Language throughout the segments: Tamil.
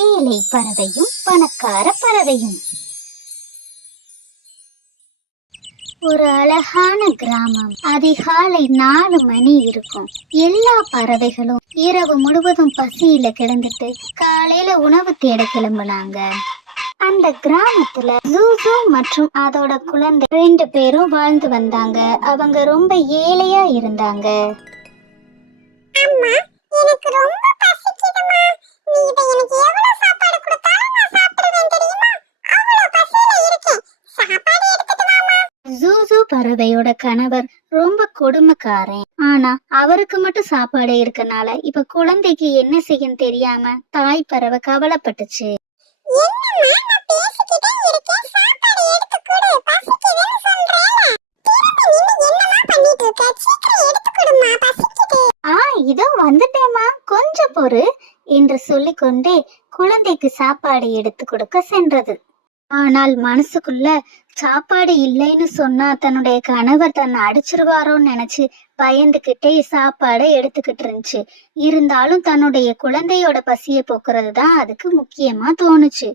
ஏழை பறவையும் பணக்கார பறவையும். ஒரு அழகான கிராமம். அதிகாலை 4 மணி இருக்கும். எல்லா பறவைகளும் இரவு முழுவதும் பசியில கிடந்துட்டு காலையில உணவு தேட கிளம்புனாங்க. அந்த கிராமத்துல ஜூசு மற்றும் அதோட குழந்தை 2 பேரும் வாழ்ந்து வந்தாங்க. அவங்க ரொம்ப ஏழையா இருந்தாங்க. அம்மா, எனக்கு ரொம்ப பசிக்குதுமா. நீ இத எனக்கு எவ்வளவு சாப்பாடு கொடுத்தாலும் நான் சாப்பிடுவேன் தெரியுமா? அவ்வளவு பசியில இருக்கேன். சாப்பாடு எடுத்துட்டு வாமா. ஜூசு பறவையோட கணவர் ரொம்ப கொடுமைக்காரன். ஆனா அவருக்கு மட்டும் சாப்பாடு இருக்கனால இப்ப குழந்தைக்கு என்ன செய்யும் தெரியாம தாய் பறவை கவலைப்பட்டுச்சு. என்னம்மா, நான் பேசிக்கிட்டே இருக்கேன். சாப்பாடு எடுத்து கொடு. பசிக்குதுன்னு சொல்றேன். திரும்பி நின்னு என்னம்மா பண்ணிட்டு இருக்க? சீக்கிரம் எடுத்து கொடுமா, பசிக்குது. இதோ வந்துட்டேம்மா, கொஞ்சம் பொறு என்று சொல்லிக்கொண்டே குழந்தைக்கு சாப்பாடு எடுத்து கொடுக்க சென்றது. ஆனால் மனசுக்குள்ள சாப்பாடு இல்லைன்னு சொன்னா தன்னுடைய கணவர் தன்னை அடிச்சிருவாரோன்னு நினைச்சு பயந்துகிட்டே சாப்பாடை எடுத்துக்கிட்டு இருந்துச்சு. இருந்தாலும் தன்னுடைய குழந்தையோட பசியை போக்குறது தான் அதுக்கு முக்கியமா தோணுச்சு.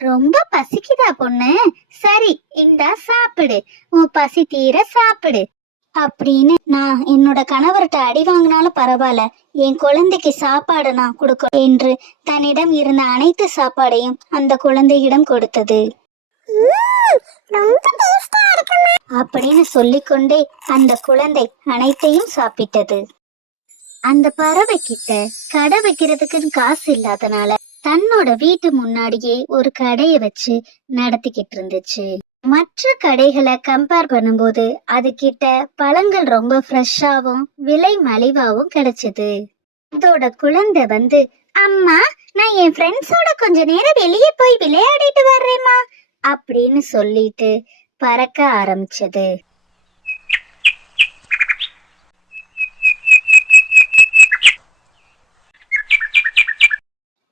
ரொம்ப பசிக்குதா பொண்ணு? சரி, இந்தா சாப்பிடு, உன் பசி தீர சாப்பிடு அப்படின்னு நான் என்னோட கணவர்கிட்ட அடி வாங்கினாலும் பரவாயில்ல, என் குழந்தைக்கு சாப்பாடு நான் கொடுக்க என்று தன்னிடம் இருந்த அனைத்து சாப்பாடையும் அந்த குழந்தையிடம் கொடுத்தது. ரொம்ப டேஸ்டா இருக்குமா அப்படின்னு சொல்லிக்கொண்டே அந்த குழந்தை அனைத்தையும் சாப்பிட்டது. அந்த பறவை கிட்ட கடை வைக்கிறதுக்கு காசு இல்லாதனால தன்னோட வீட்டு முன்னாடியே ஒரு கடையை வச்சு நடத்திக்கிட்டு இருந்துச்சு. மற்ற கடைகளை கம்பேர் பண்ணும்போது அது கிட்ட பழங்கள் ரொம்ப ஃப்ரெஷ்ஷாவும் விலை மலிவாவும் கிடைச்சது. அதோட குழந்தை வந்து, அம்மா, நான் என் ஃப்ரெண்ட்ஸோட கொஞ்ச நேரம் வெளியே போய் விளையாடிட்டு வர்றேம்மா அப்படின்னு சொல்லிட்டு பறக்க ஆரம்பிச்சது.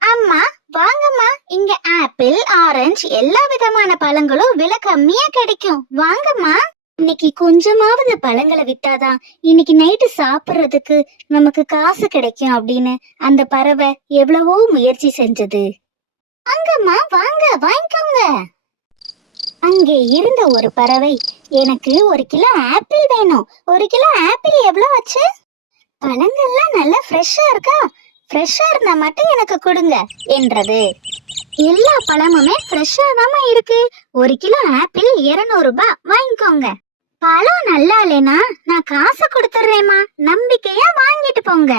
அம்மா, வாங்கம்மா, இங்க ஆப்பிள், ஆரஞ்சு எல்லா விதமான பழங்களும் விலை கம்மியா கிடைக்கும், வாங்கம்மா. இன்னைக்கு கொஞ்சமாவது பழங்களை வித்தாதான் இன்னைக்கு நைட்டு சாப்பிடுறதுக்கு நமக்கு காசு கிடைக்கும் அப்படின்னு அந்த பறவை எவ்வளவோ முயற்சி செஞ்சது. வாங்கம்மா, வாங்க, வாங்கிக்கோங்க. அங்கே இருந்த ஒரு பறவை, எனக்கு 1 கிலோ ஆப்பிள் வேணும். 1 கிலோ ஆப்பிள் எவ்வளவு ஆச்சு? பழங்கள்லாம் நல்லா ஃப்ரெஷ்ஷா இருக்கா? ஃப்ரெஷ்ஷா இருந்தா மட்டும் எனக்கு கொடுங்க என்றது. எல்லா பழமுமே ஃப்ரெஷ்ஷா தாமா இருக்கு. 1 கிலோ ஆப்பிள் 200 ரூபாய், வாங்கிக்கோங்க. பழம் நல்லா இல்லைனா நான் காசை கொடுத்துறேம்மா, நம்பிக்கையா வாங்கிட்டு போங்க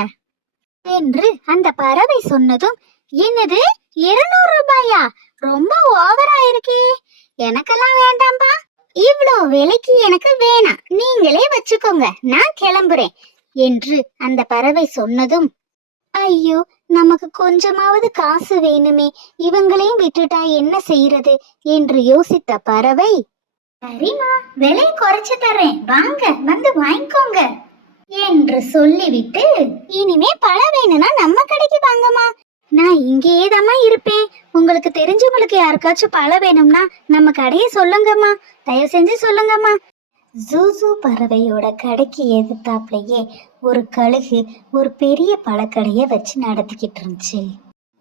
என்று அந்த பறவை சொன்னதும், என்னது 200 ரூபாயா? ரொம்ப ஓவரா இருக்கே, எனக்கெல்லாம் வேண்டாம்பா, இவ்வளோ விலைக்கு எனக்கு வேணாம், நீங்களே வச்சுக்கோங்க, நான் கிளம்புறேன் என்று அந்த பறவை சொன்னதும், ஐயோ, நமக்கு கொஞ்சமாவது காசு வேணுமே, இவங்களையும் விட்டுட்டா என்ன செய்யறது என்று யோசித்த பறவை, சரிம்மா, விலை குறைச்சு தர்றேன், வாங்க வந்து வாங்கிக்கோங்க என்று சொல்லிவிட்டு, இனிமே பழம் வேணும்னா நம்ம கடைக்கு வாங்கம்மா, நான் இங்கேயே தாம்மா இருப்பேன், உங்களுக்கு தெரிஞ்சவங்களுக்கு யாருக்காச்சும் பழம் வேணும்னா நம்ம கடையை சொல்லுங்கம்மா, தயவு செஞ்சு சொல்லுங்கம்மா. ஜூசு பறவையோட கடைக்கு எதிர்த்தாப்லயே ஒரு கழுகு ஒரு பெரிய பழக்கடையை வச்சு நடத்திக்கிட்டு இருந்துச்சு.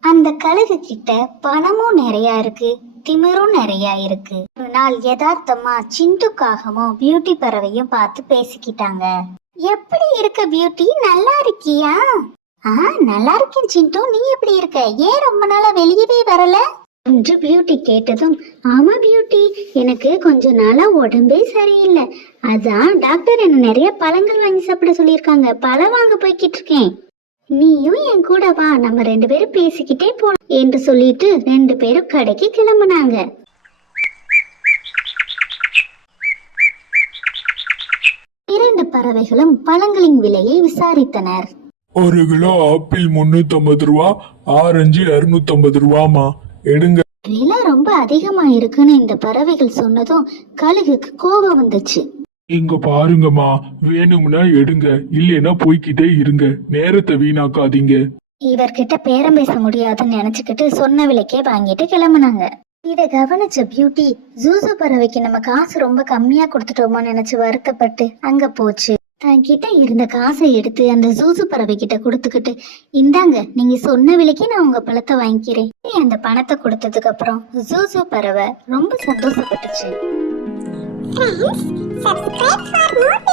அந்த கழுகு கிட்ட பணமும் நிறைய இருக்கு, திமிரும் நிறைய இருக்கு. ஒரு நாள் யதார்த்தமா சிண்டுக்காகவும் பியூட்டி பறவையும் பார்த்து பேசிக்கிட்டாங்க. எப்படி இருக்க பியூட்டி, நல்லா இருக்கியா? நல்லா இருக்கேன் சிண்டு, நீ எப்படி இருக்க? ஏன் ரொம்ப நாளா வெளியவே வரல என்று பியூட்டி கேட்டதும், ஆமா பியூட்டி, எனக்கு கொஞ்ச நாளா உடம்பே சரியில்லை, அதான் டாக்டர் என்ன நிறைய பழங்கள் வாங்கி சாப்பிட சொல்லியிருக்காங்க, பழம் வாங்க போய்கிட்டு இருக்கேன், நீயும் என் கூட வா, நம்ம 2 பேரும் பேசிக்கிட்டே போலாம் என்று சொல்லிட்டு 2 பேரும் கடைக்கு கிளம்புனாங்க. இரண்டு பறவைகளும் பழங்களின் விலையை விசாரித்தனர். 1 கிலோ ஆப்பிள் 350 ரூபா, ஆரஞ்சு 250 ரூபாமா, எடுங்க. விலை ரொம்ப அதிகமா இருக்குன்னு இந்த பறவைகள் சொன்னதும் கழுகுக்கு கோபம் வந்துச்சு. இங்க பாருங்கம்மா, வேணும்னா எடுங்க, இல்லைன்னா போய்கிட்டே இருங்க, நேரத்தை வீணாக்காதீங்க. இவர்கிட்ட பேரம் பேச முடியாதுன்னு நினைச்சுக்கிட்டு சொன்ன விலைக்கே வாங்கிட்டு கிளம்புனாங்க. இதை கவனிச்ச பியூட்டி, ஜூசு பறவைக்கு நம்ம காசு ரொம்ப கம்மியா கொடுத்துட்டோமோ நினைச்சு வருத்தப்பட்டு அங்க போச்சு. தன்கிட்ட இருந்த காசை எடுத்து அந்த ஜூசு பறவை கிட்ட கொடுத்துக்கிட்டு, இந்தாங்க நீங்க சொன்ன விலைக்கு நான் உங்க பழத்தை வாங்கிக்கிறேன். அந்த பணத்தை கொடுத்ததுக்கு அப்புறம் ஜூசு பறவை ரொம்ப சந்தோஷப்பட்டுச்சு. Friends, subscribe for more